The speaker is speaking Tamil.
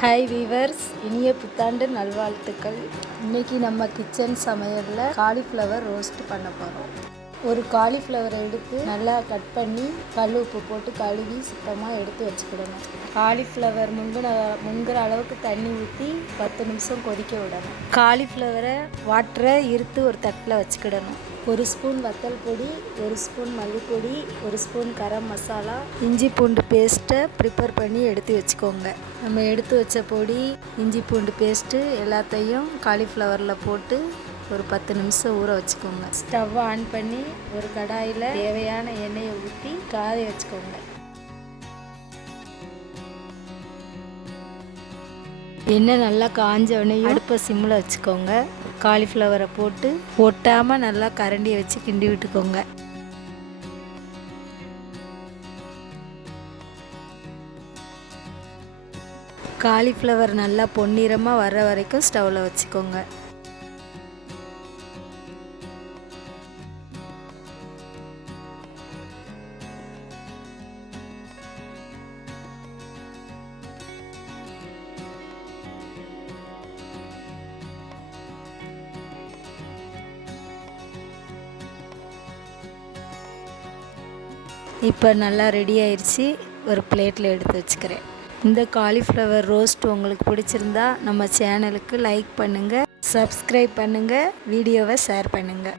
ஹாய் வீவர்ஸ், இனிய புத்தாண்டு நல்வாழ்த்துக்கள். இன்றைக்கி நம்ம கிச்சன் சமையலில் காலிஃப்ளவர் ரோஸ்ட் பண்ண போகிறோம். ஒரு காலிஃப்ளவரை எடுத்து நல்லா கட் பண்ணி கல் உப்பு போட்டு கழுவி சுத்தமாக எடுத்து வச்சுக்கிடணும். காலிஃப்ளவர் முங்குற அளவுக்கு தண்ணி ஊற்றி 10 நிமிஷம் கொதிக்க விடணும். காலிஃப்ளவரை வாட்டரை இருத்து ஒரு தட்டில் வச்சுக்கிடணும். 1 ஸ்பூன் வத்தல் பொடி, 1 ஸ்பூன் மல்லிப்பொடி, 1 ஸ்பூன் கரம் மசாலா, இஞ்சி பூண்டு பேஸ்ட்டை ப்ரிப்பேர் பண்ணி எடுத்து வச்சுக்கோங்க. நம்ம எடுத்து வச்ச பொடி, இஞ்சி பூண்டு பேஸ்ட்டு எல்லாத்தையும் காலிஃப்ளவரில் போட்டு ஒரு 10 நிமிஷம் ஊற வச்சுக்கோங்க. ஸ்டவ் ஆன் பண்ணி ஒரு கடாயில் தேவையான எண்ணெயை ஊற்றி காய வச்சுக்கோங்க. எண்ணெய் நல்லா காஞ்சோடனே அடுப்பை சிம்மில் வச்சுக்கோங்க. காலிஃப்ளவரை போட்டு ஒட்டாமல் நல்லா கரண்டியை வச்சு கிண்டி விட்டுக்கோங்க. காலிஃப்ளவர் நல்லா பொன்னிறமாக வர்ற வரைக்கும் ஸ்டவ்வில் வச்சுக்கோங்க. இப்போ நல்லா ரெடி ஆயிடுச்சு. ஒரு பிளேட்டில் எடுத்து வச்சுக்கிறேன். இந்த காலிஃப்ளவர் ரோஸ்ட் உங்களுக்கு பிடிச்சிருந்தா நம்ம சேனலுக்கு லைக் பண்ணுங்கள், சப்ஸ்கிரைப் பண்ணுங்கள், வீடியோவை ஷேர் பண்ணுங்கள்.